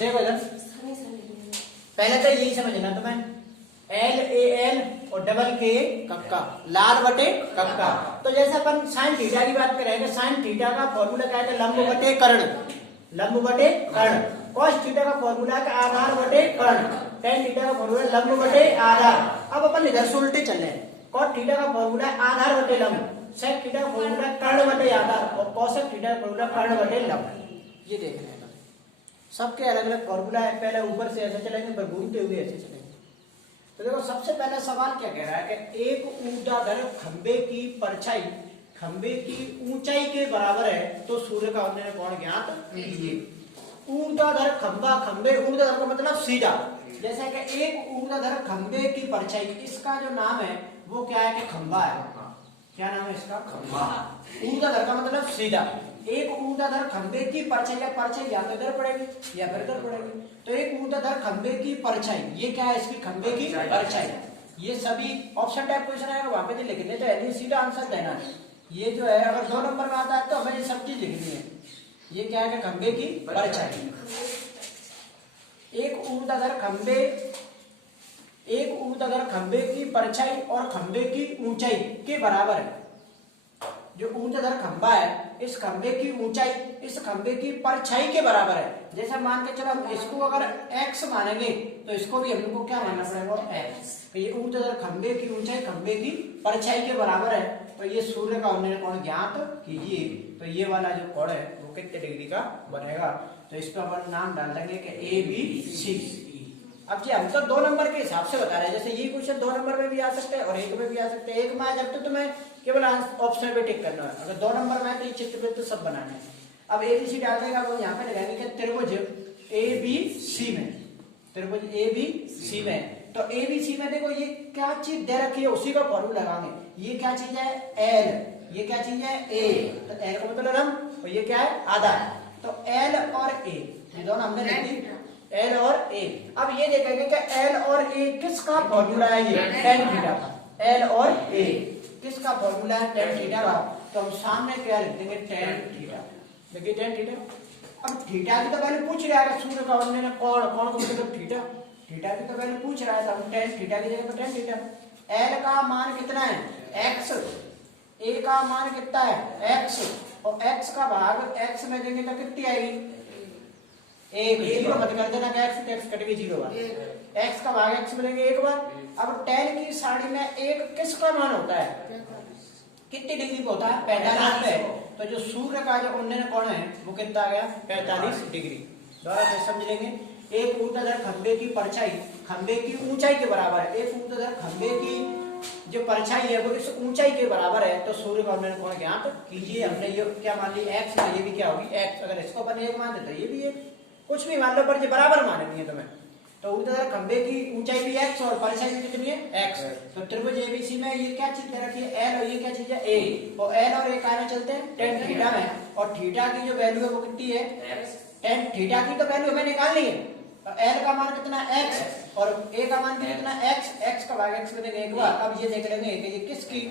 देखो इधर, पहले तो यही समझना तुम्हें, एल ए एल और डबल के कक्का, लाल बटे कक्का। तो जैसे अपन साइन थीटा की बात करेंगे, साइन थीटा का फॉर्मूला क्या है, लंब बटे कर्ण, लंब बटे कर्ण। कॉस थीटा का फॉर्मूला है आधार बटे कर्ण, टेन थीटा का फॉर्मूला लंब बटे आधार। अब अपन इधर से उल्टे चल रहे हैं, कॉस थीटा का फॉर्मूला है आधार बटे लंब, सेक थीटा का फॉर्मूला है कर्ण बटे आधार, और कॉसेक थीटा का फॉर्मूला कर्ण बटे लंब। ये देख रहे हैं सबके अलग अलग फॉर्मूला है। पहले ऊपर से ऐसे चलेंगे, फिर घूमते हुए ऐसे चलेंगे। तो देखो सबसे पहला सवाल क्या कह रहा है कि एक ऊर्ध्वाधर खंबे की परछाई खंबे की ऊंचाई के बराबर है तो सूर्य का उन्नयन कोण ज्ञात कीजिए। ऊर्ध्वाधर खंबा, खंबे ऊर्ध्वाधर का मतलब सीधा, जैसे कि एक ऊर्ध्वाधर खंबे की परछाई, इसका जो नाम है वो क्या है कि खंबा है। क्या नाम है इसका? खंबा। ऊर्ध्वाधर का मतलब सीधा। एक ऊर्ध्वाधर खंबे की परछाई, या परछाई या तो इधर पड़ेगी या फिर इधर पड़ेगी। तो एक ऊर्ध्वाधर खंबे की परछाई, ये क्या है इसकी खंबे की परछाई। ये सभी ऑप्शन टाइप क्वेश्चन आएगा वहां पे लिखने, तो यदि सीधा आंसर देना है। ये जो है अगर 2 नंबर में आता है तो हमें ये सब चीज लिखनी है। ये क्या है कि खंबे की परछाई, एक ऊर्ध्वाधर खंबे की परछाई और खंबे की ऊंचाई के बराबर है। जो ऊर्ध्वाधर खंबा है, इस खंबे की ऊंचाई इस खंबे की परछाई के बराबर है। जैसे मान के चलो इसको अगर x मानेंगे तो इसको भी हम लोग को क्या मानना पड़ेगा, x। तो ये ऊर्ध्वाधर खंबे की ऊंचाई खंबे की परछाई के बराबर है। तो ये सूर्य का उन्नयन कोण ज्ञात कीजिए। तो ये वाला जो कोण है वो कितने डिग्री का बनेगा, तो इस पर अपन नाम डाल देंगे कि ABC। अब जी हम तो 2 नंबर के हिसाब से बता रहे हैं, जैसे ये क्वेश्चन 2 नंबर में भी आ सकते हैं और 1 में भी आ सकते हैं। 1 में आ जाए तो तुम्हें केवल ऑप्शन पे टिक करना है, अगर 2 नंबर में है तो ये चित्र पे तो सब बनाने हैं। अब ABC डाल देगा, वो यहाँ पे लगाएंगे कि त्रिभुज ABC में, त्रिभुज ABC में। तो ABC में देखो ये क्या चीज दे रखी है, उसी का फॉर्मूला लगाएंगे। ये क्या चीज है, L, ये क्या चीज है, A। तो L का मतलब लंब और ये क्या है, आधार। तो L और A ये दोनों हमने लिख दी, L और A। अब ये देखेंगे कि L और A किसका फॉर्मूला है, ये tan थीटा का। L और A किसका फॉर्मूला है, tan थीटा का। तो हम सामने क्या लिख देंगे, tan थीटा। देखिए tan थीटा। अब थीटा की तो वैल्यू पूछ रहा है, सूर्य का उन्नयन कोण, कोण को मतलब थीटा, थीटा की तो वैल्यू पूछ रहा है, तो हम tan थीटा की जगह पर tan थीटा। L का मान कितना है, x, A का मान कितना है, x, और x का भाग x में देंगे तो कितनी आएगी, 1। जीरो मत कर देना, x कटेगी 0 बार, x का भाग x में लेंगे 1 बार। अब tan की साड़ी में 1 किसका मान होता है, कितनी डिग्री पे होता है, 45 पे। तो जो सूर्य का जो उन्नयन कोण है वो कितना आ गया, 45 डिग्री। दोबारा फिर समझ लेंगे, एक ऊर्ध्वाधर खंबे की परछाई खंबे की ऊंचाई के बराबर है। एक ऊर्ध्वाधर खंबे की जो परछाई है वो इस ऊंचाई के बराबर है, तो सूर्य का उन्नयन कोण ज्ञात कीजिए। हमने ये क्या मान ली, x, ये भी क्या होगी, x। अगर इसको अपन 1 मान देते, ये भी 1, कुछ भी मान लो, पर ये बराबर माननी है तुम्हें। तो ऊर्ध्वाधर खंबे की ऊंचाई भी x और परछाई भी कितनी है, x। तो त्रिभुज ABC में ये क्या चीज दे रखी है, L, और ये क्या चीज है, A। और L और A काय में चलते हैं, tan थीटा में। और थीटा की जो वैल्यू है वो कितनी है, tan थीटा की तो वैल्यू हमें निकालनी है। तो L का मान कितना है, x, और A का मान भी कितना है, x। x का भाग x में देंगे 1 बार। अब ये देख लेंगे कि ये किसकी,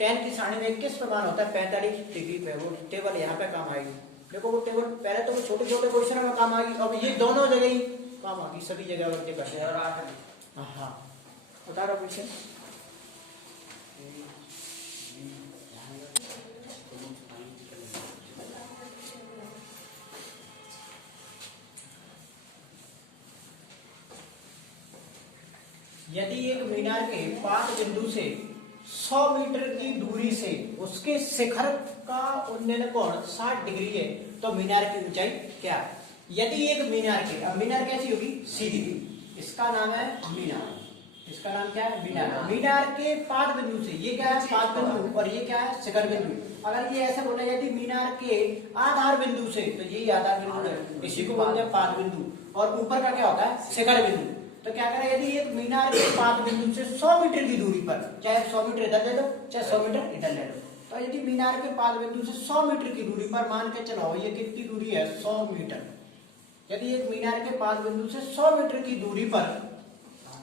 tan की सारणी में किस पर मान होता है, 45 डिग्री पे। वो टेबल यहाँ पे काम आएगी। देखो वो टेबल पहले तो छोटे छोटे क्वेश्चन में काम आएगी, अब ये दोनों जगह ही काम आएगी, सभी जगह वर्ते करते हैं। हाँ बता रहा क्वेश्चन, यदि एक मीनार के 5 बिंदु से 100 मीटर की दूरी से उसके शिखर का उन्नयन कोण 60 डिग्री है तो मीनार की ऊंचाई क्या है। यदि एक मीनार के, अब मीनार कैसी होगी, सीधी, इसका नाम है मीनार, इसका नाम क्या है, मीनार। मीनार के 5 बिंदु से, ये क्या है 5 बिंदु, और ये क्या है शिखर बिंदु। अगर ये ऐसे बोले यदि मीनार के आधार बिंदु से, तो यही आधार बिंदु है, इसी को बोलते हैं 5 बिंदु, और ऊपर का क्या होता है, शिखर बिंदु। तो क्या करें, यदि एक मीनार के 5 बिंदु से 100 मीटर की दूरी पर, चाहे 100 मीटर इधर ले लो चाहे 100 मीटर इधर ले लो, तो यदि मीनार के 5 बिंदु से 100 मीटर की दूरी पर, मान के चलो ये कितनी दूरी है, 100 मीटर। यदि एक मीनार के 5 बिंदु से 100 मीटर की दूरी पर,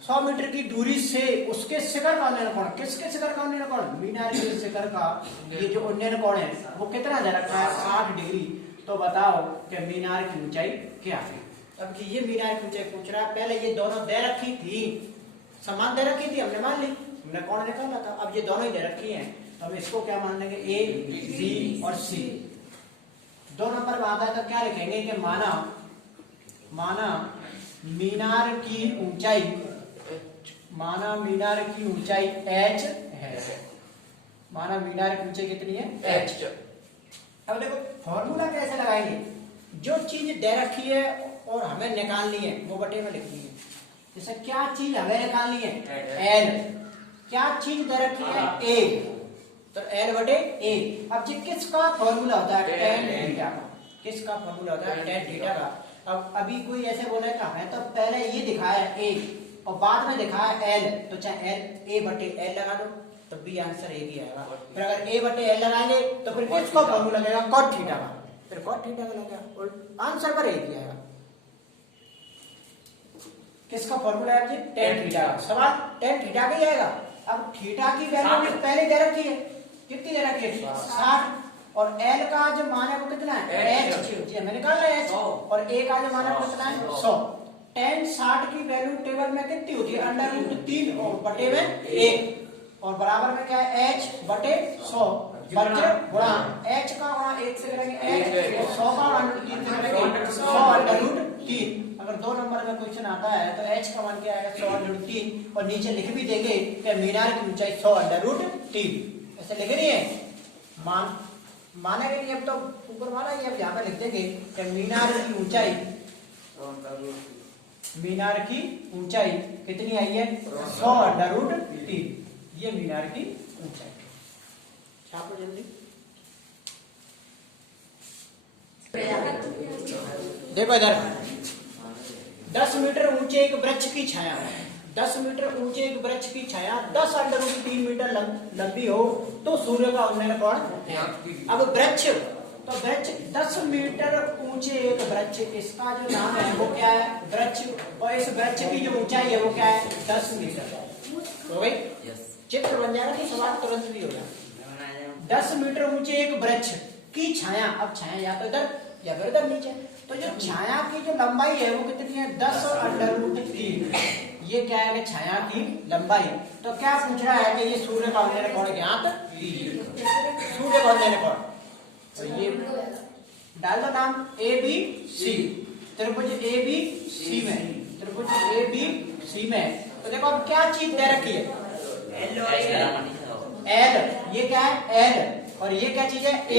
100 मीटर की दूरी से उसके शिखर का उन्नयन कोण, किसके शिखर का उन्नयन कोण, मीनार के शिखर का ये जो उन्नयन कोण है वो कितना दे रखा है, 60 डिग्री। तो बताओ कि मीनार की ऊंचाई क्या है। अब कि ये मीनार की ऊंचाई पूछ रहा है, पहले ये दोनों दे रखी थी, समान दे रखी थी, हमने मान ली, हमने कौन निकाला था। अब ये दोनों ही दे रखी हैं तो हम इसको क्या मान लेंगे, ए बी और सी। 2 नंबर में आता है तो क्या लिखेंगे कि माना मीनार की ऊंचाई h है। माना मीनार की ऊंचाई कितनी है, h। अब देखो फॉर्मूला कैसे लगाएंगे, जो चीज दे रखी है और हमें निकालनी है वो बटे में लिखनी है। जैसे क्या चीज हमें निकालनी है, l, क्या चीज दे रखी है, a, तो l बटे a। अब जी किसका फॉर्मूला होता है, tan थीटा का। किसका फॉर्मूला होता है, tan थीटा का। अब अभी कोई ऐसे बोले तो हमें तो पहले ये दिखाया है a और बाद में दिखाया l, तो चाहे l a बटे l लगा दो तब भी आंसर एक ही आएगा। फिर अगर a बटे l लगाएंगे तो फिर किसका फॉर्मूला लगेगा, cot थीटा का, फिर cot थीटा का लगेगा और आंसर पर एक ही आएगा। किसका फॉर्मूला है जी, tan थीटा का। सवाल tan थीटा का ही आएगा। अब थीटा की वैल्यू पहले दे रखी है, कितनी दे रखी है, 60, और l का जो मान है वो कितना है, h, जी हमें निकालना है h, और a का जो मान है वो कितना है, 100। tan 60 की वैल्यू टेबल में कितनी होती है, √3 और बटे में 1, और बराबर में क्या है, h बटे 100 बटे गुणा h का गुणा 1 से करेंगे h, और 100 का 3 से करेंगे 100 √3। अगर 2 नंबर में क्वेश्चन आता है तो h का मान क्या आएगा, 100 √3, और नीचे लिख भी देंगे कि मीनार की ऊंचाई 100 √3, ऐसे लिख रही है। माने के लिए अब तो ऊपर वाला ही, अब यहाँ पे लिख देंगे कि मीनार की ऊंचाई कितनी आई है, 100 √3। ये मीनार की ऊंचाई। छापो जल्दी। देखो इधर 10 मीटर ऊंचे एक वृक्ष की छाया, 10 मीटर ऊंचे एक वृक्ष की छाया 10 √3 मीटर लंबी हो तो सूर्य का उन्नयन कोण है। अब वृक्ष, तो वृक्ष 10 मीटर ऊंचे एक वृक्ष, इसका जो नाम है वो क्या है, वृक्ष, और इस वृक्ष की जो ऊंचाई है वो क्या है, 10 मीटर। तो भाई चित्र बन जाएगा तो सवाल तुरंत भी होगा। 10 मीटर ऊंचे एक वृक्ष की छाया, अब छाया या तो इधर या फिर इधर नीचे, तो जो छाया की जो लंबाई है वो कितनी है, 10 √3। ये क्या है कि छाया की लंबाई। तो क्या पूछ रहा है कि ये सूर्य का उन्नयन कोण ज्ञात कीजिए, सूर्य का उन्नयन कोण। तो ये डाल दो नाम ABC, त्रिभुज ABC में, त्रिभुज ABC में। तो देखो अब क्या चीज दे रखी है, L, ये क्या है L, और ये क्या चीज है A,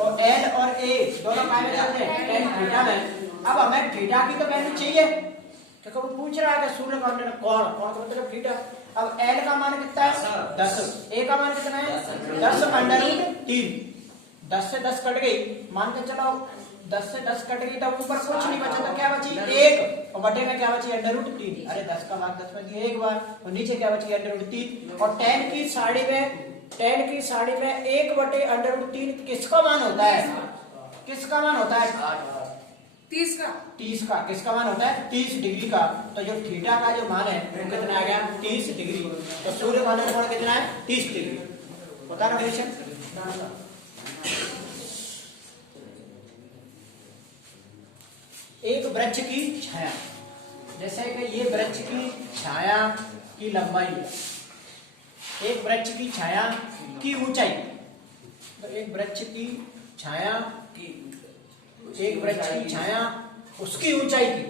और L और A दोनों काय में चलते हैं, tan थीटा में। अब हमें थीटा की तो वैल्यू चाहिए, क्योंकि वो पूछ रहा है कि सूर्य का उन्नयन कोण का मतलब थीटा। अब L का मान कितना है, 10, A का मान कितना है, 10 √3। 10 से 10 कट गई, मान के चलो 10 से 10 कट गई, तब ऊपर कुछ नहीं बचा, तो क्या बची 1, और बटे में क्या बची √3। अरे 10 का मान 10 में दिया एक बार, और नीचे क्या बची √3। और tan की साड़ी में 1 बटे √3 किसका मान होता है, किसका मान होता है, 30 का। किसका मान होता है, 30 डिग्री का। तो जो थीटा का जो मान है वो कितना आ गया, 30 डिग्री। तो सूर्य का उन्नयन कोण कितना है, 30 डिग्री। बता रहा क्वेश्चन। एक वृक्ष की छाया, जैसे कि ये वृक्ष की छाया की लंबाई है, एक वृक्ष की छाया की ऊंचाई, तो एक वृक्ष की छाया उसकी ऊंचाई की।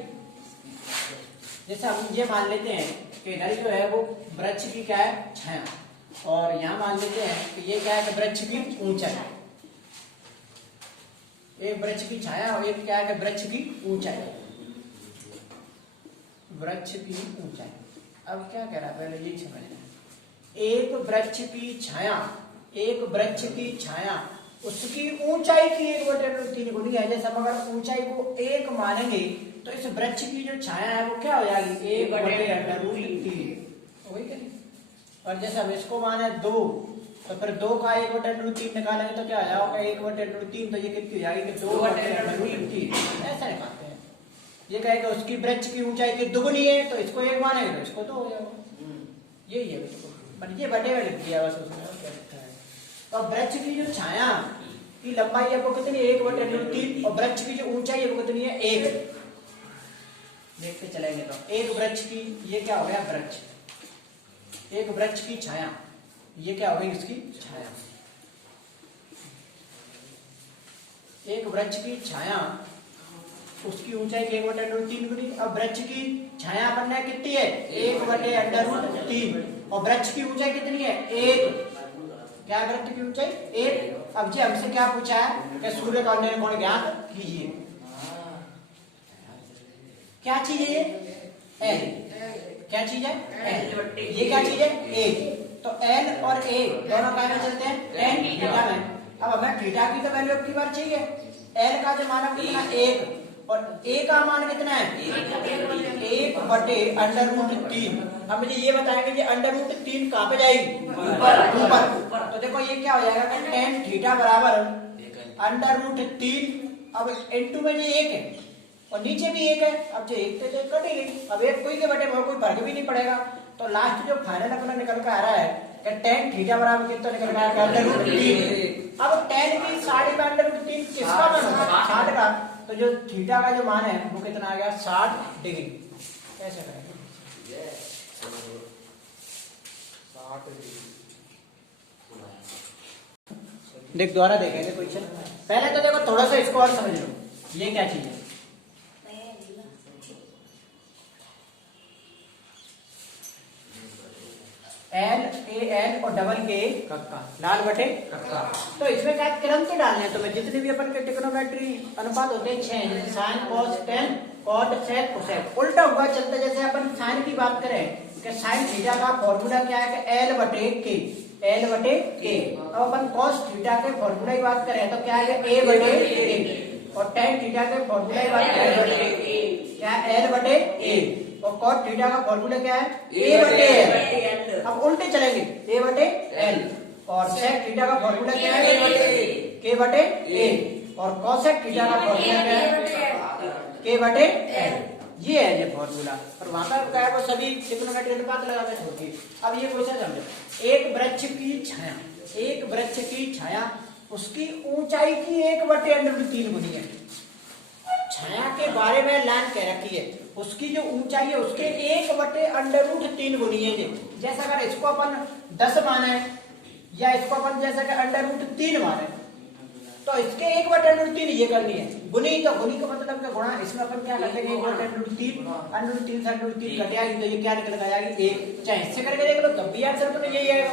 जैसे हम ये मान लेते हैं कि इधर जो है वो वृक्ष की क्या है, छाया, और यहाँ मान लेते हैं कि ये क्या है, वृक्ष की ऊंचाई। एक वृक्ष की छाया और एक क्या है, वृक्ष की ऊंचाई, वृक्ष की ऊंचाई। अब क्या कह रहा है, पहले ये समझना। एक वृक्ष की छाया उसकी ऊंचाई की 1/√3 गुनी है। जैसे हम अगर ऊंचाई को 1 मानेंगे तो इस वृक्ष की जो छाया है वो क्या हो जाएगी, 1/√3। और जैसे हम इसको माने 2, तो फिर 2 का 1/√3 निकालेंगे तो क्या आ जाएगा, 1/√3। तो ये कितनी हो जाएगी, 2/√3। ऐसा निकालते हैं। ये कहे कि उसकी वृक्ष की ऊंचाई की दुगुनी है, तो इसको 1 मानेंगे तो इसको 2 हो जाएगा। यही है, बट ये बटे में लिख दिया बस उसमें, क्या लिखा है। तो वृक्ष की जो छाया की लंबाई है वो कितनी है, 1/√3, और वृक्ष की जो ऊंचाई है वो कितनी है, 1। देखते चलेंगे। तो एक वृक्ष की, ये क्या हो गया वृक्ष, एक वृक्ष की छाया, ये क्या हो गई इसकी छाया, एक वृक्ष की छाया, उसकी ऊंचाई 1/√3 गुनी। अब वृक्ष की छाया अपन ने कितनी है 1/√3 और वृक्ष की ऊंचाई कितनी है 1, क्या वृक्ष की ऊंचाई 1। अब जी हमसे क्या पूछा है कि सूर्य का अन्य कोण ज्ञात कीजिए, क्या चीज है ये एल, क्या चीज है एल, ये क्या चीज है ए। तो एल और ए दोनों काय में चलते हैं टेन थीटा में। अब हमें थीटा की तो वैल्यू की बार चाहिए, एल का जो मान है कितना 1 और ए का मान कितना है 1/√3। अब मुझे ये बताएंगे कि √3 कहाँ पे जाएगी ऊपर। तो देखो ये क्या हो जाएगा कि टेन थीटा बराबर √3, अब इनटू में ये 1 है और नीचे भी 1 है। अब जो 1 थे कट ही गई, अब 1 कोई के बटे में कोई फर्क भी नहीं पड़ेगा। तो लास्ट जो फाइनल अपना निकल कर आ रहा है कि टेन थीटा बराबर कितना निकल कर आएगा √3। अब टेन की साढ़े में √3 किसका मान होगा 60 का, तो जो थीटा का जो मान है वो कितना आ गया 60 डिग्री। कैसे करेंगे देख दोबारा देखेंगे क्वेश्चन। पहले तो देखो थोड़ा सा इसको और समझ लो, ये क्या चीज है एल ए एल और डबल के कक्का लाल बटे कक्का। तो इसमें क्या क्रम के डालने हैं, तो जितने भी अपन के ट्रिग्नोमेट्री अनुपात होते हैं 6, जैसे sine cos tan cot sec cosec, उल्टा हुआ चलता। जैसे अपन साइन की बात करें कि साइन थीटा का फॉर्मूला क्या है कि एल बटे के, एल बटे के। अब अपन कॉस थीटा के फॉर्मूला की बात करें तो क्या है ए बटे ए, और टेन थीटा के फॉर्मूला की बात करें क्या एल बटे ए, और कॉट थीटा का फॉर्मूला क्या है ए बटे एल। अब उल्टे चलेंगे ए बटे एल, और सेक थीटा का फॉर्मूला क्या है के बटे ए, और कॉसेक थीटा का फॉर्मूला क्या है के बटे एल। ये है ये फॉर्मूला, और वहां पर क्या है वो सभी ट्रिग्नोमेट्री अनुपात लगा के छोड़िए। अब ये क्वेश्चन समझो, एक वृक्ष की छाया, एक वृक्ष की छाया उसकी ऊंचाई की 1/√3 गुनी है। छाया के बारे में लाइन कह रखी है, उसकी जो ऊंचाई है उसके 1/√3 गुनी है। जैसा अगर इसको अपन 10 माने या इसको अपन जैसा कि √3 माने, तो इसके 1/√3 ये करनी है गुनी। तो गुनी का मतलब क्या गुणा, इसमें अपन क्या कर देंगे 1/√3, √3 से √3 कट जाएगी तो ये क्या निकल जाएगी 1। चाहे इससे करके देख लो तब भी आंसर तो यही आएगा।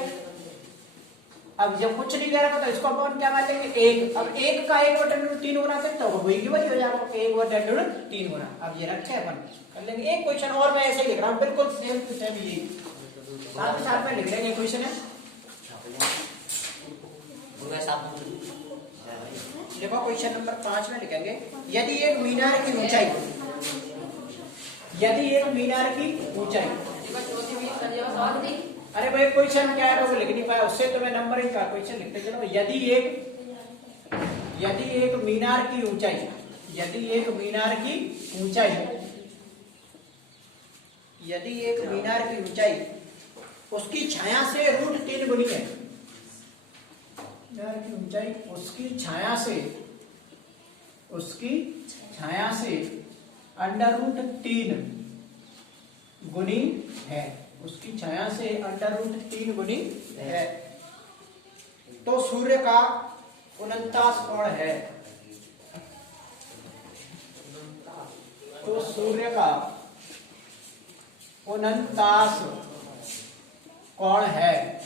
अब जब कुछ नहीं कह रहा तो इसको अपन क्या मान लेंगे 1। अब 1 का 1/√3 गुना करें तो वही की वही हो जाएगा 1/√3 गुना। अब ये रखे अपन कर लेंगे एक क्वेश्चन और, मैं ऐसे ही लिख रहा हूँ बिल्कुल सेम टू सेम, यही साथ ही साथ में लिख लेंगे क्वेश्चन है। देखो क्वेश्चन नंबर 5 में लिखेंगे, यदि एक मीनार की ऊंचाई, यदि एक मीनार की ऊंचाई, अरे भाई क्वेश्चन क्या है वो लिख नहीं पाया, उससे तो मैं नंबरिंग का क्वेश्चन लिखते चलो। यदि एक मीनार की ऊंचाई, यदि एक मीनार की ऊंचाई, यदि एक मीनार की ऊंचाई उसकी छाया से √3 गुनी है, मीनार की ऊंचाई उसकी छाया से, उसकी छाया से √3 गुनी है, उसकी छाया से √3 गुनी है, तो सूर्य का 49 कोण है, तो सूर्य का 49 कोण है,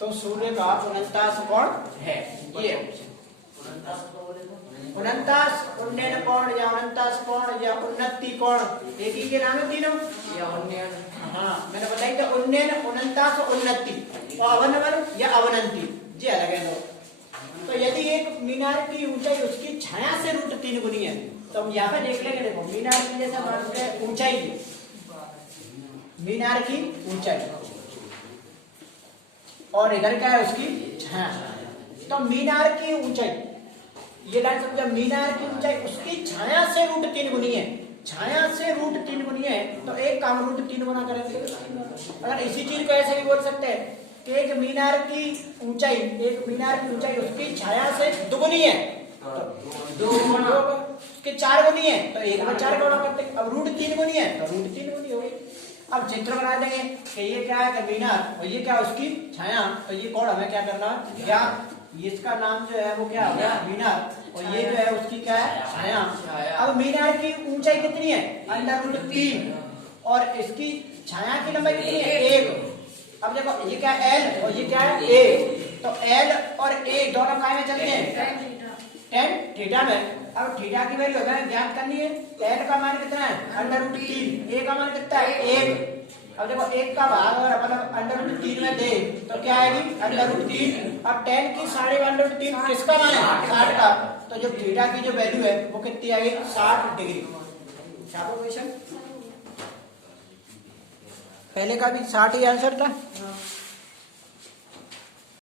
तो सूर्य का 49 कोण है। ये 49 उन्नयन कोण या 49 कोण या उन्नति कोण एक ही के नाम है तीनों या उन्नयन, हाँ मैंने बताई तो उन्नयन 49 उन्नति, तो अवनवन या अवनंती जी अलग है दो। तो यदि एक मीनार की ऊंचाई उसकी छाया से √3 गुनी है, तो हम यहाँ पे देख लेंगे। देखो मीनार की जैसे मानते हैं ऊंचाई की, मीनार की ऊंचाई और इधर क्या है उसकी छाया, तो मीनार की ऊंचाई, ये लाइन समझा, मीनार की ऊंचाई उसकी छाया से √3 गुनी है, छाया से √3 गुनी है, तो एक काम √3 गुना करेंगे। अगर इसी चीज को ऐसे भी बोल सकते हैं कि एक मीनार की ऊंचाई, एक मीनार की ऊंचाई उसकी छाया से दुगुनी है, तो 2 गुना, के 4 गुनी है तो 1 में 4 गुणा करते हैं। अब रूट 3 गुनी है तो रूट 3 गुनी हो गई। अब चित्र बना देंगे कि ये क्या है कन्वीनर और ये क्या उसकी छाया, तो ये कोण हमें क्या करना है ज्ञात। इसका नाम जो है वो क्या हो गया मीनार और ये जो है उसकी क्या है छाया। अब मीनार की ऊंचाई कितनी है √3 और इसकी छाया की लंबाई कितनी है 1। अब देखो ये क्या है L और ये क्या है A, तो L और A दोनों काय में चलते हैं tan थीटा में। अब थीटा की वैल्यू हमें ज्ञात करनी है। L का मान कितना है √3, A का मान कितना है 1। अब देखो 1 का भाग अगर अपन √3 में दे तो क्या आएगी √3। अब tan की 3.5 किसका मान है 60 का, तो जो थीटा की जो वैल्यू है वो कितनी आएगी 60 डिग्री। छापो क्वेश्चन, पहले का भी 60 ही आंसर था।